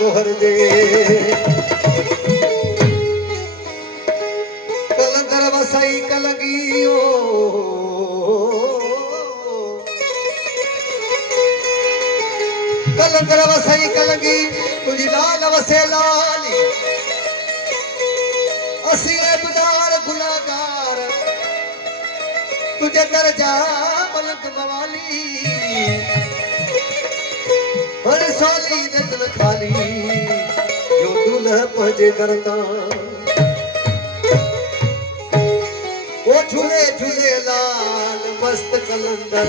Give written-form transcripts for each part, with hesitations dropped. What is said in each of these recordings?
गोहर दे कलंदर वसाई कलगियो कलंदर वसाई कलगी तुझी लाल वसे लाली असी ऐबदार गुनाहगार तुझे दर्जा मलक मवाली हर सोली दिल खाली जो दुल्ह पजे करता वो झूले झूले लाल मस्त कलंदर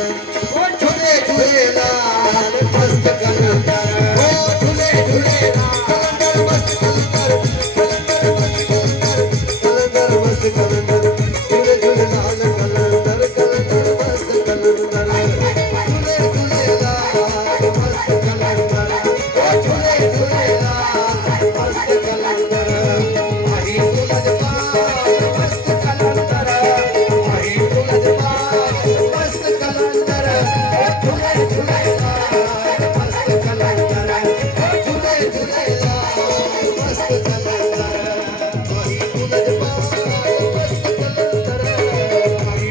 वो झूले झूले लाल मस्त कलंदर वो झूले झूले कलंदर मस्त कलंदर कलंदर मस्त कलंदर झूले झूले लाल कलंदर कलंदर मस्त कलंदर झूले झूले लाल मस्त कलंदर वो झूले झूले लाल मस्त कलंदर आई तुलज पाल मस्त कलंदर आई तुलज पाल मस्त कलंदर झूले झूले लाल मस्त कलंदर झूले झूले लाल मस्त कलंदर आई तुलज पाल मस्त कलंदर आई तुलज पाल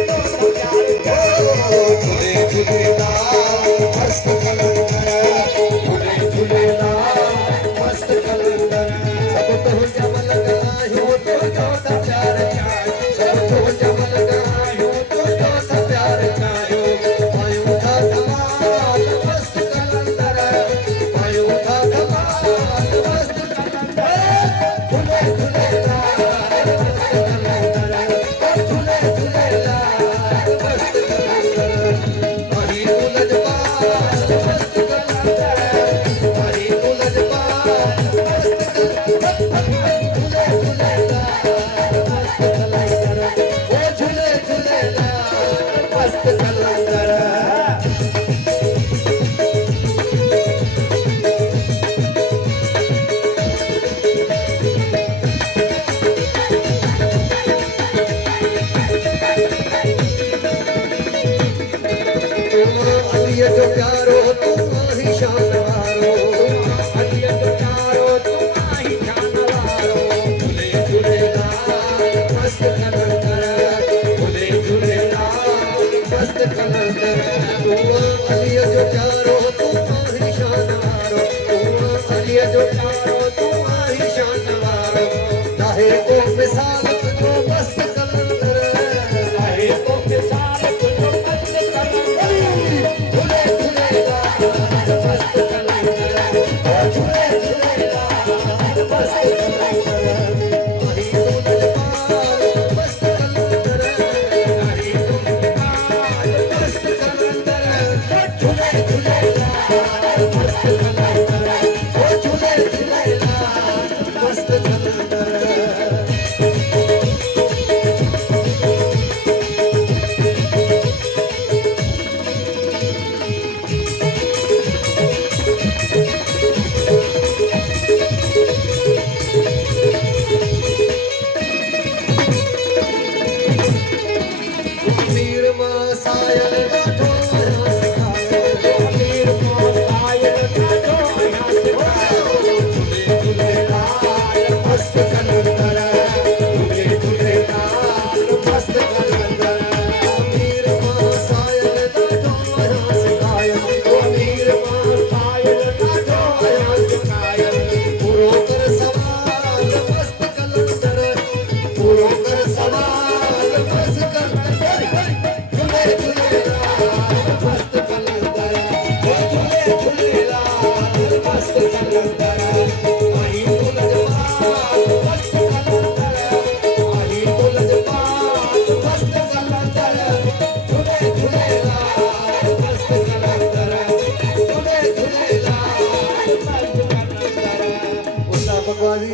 मस्त कलंदर झूले झूले लाल मस्त कलंदर झूले झूले लाल मस्त कलंदर अलिया जो प्यारो तुम्हारी शान वारो अलिया जो प्यारो तुम्हारी शान वारो झूले झूले लाल मस्त कलंदर झूले झूले लाल मस्त कलंदर अलिया जो प्यारो तुम्हारी शान वारो अलिया जो प्यारो तुम्हारी शान वारो चाहे को मिसाल तुझो मस्त कलंदर चाहे को मिसाल तुझो मस्त कलंदर झूले झूले लाल मस्त कलंदर झूले झूले लाल मस्त कलंदर आई तुलज पाल मस्त कलंदर आई तुलज पाल मस्त कलंदर झूले झूले लाल मस्त कलंदर झूले झूले लाल मस्त कलंदर मीर मसायल